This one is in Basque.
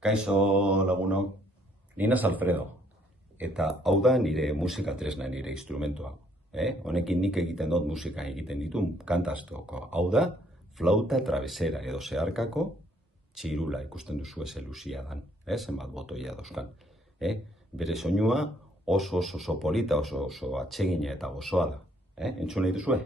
Kaixo lagunok, ni naz Alfredo, eta hau da nire musika tresna, nire instrumentua. Honekin nik egiten dut musika egiten ditu kantaztoko. Hau da, flauta travesera edo zeharkako txirula ikusten duzu ez luzia dan, zenbat botoia dauzkan. Bere soinua oso polita, oso atsegina eta gozoa da. Entzun nahi duzue?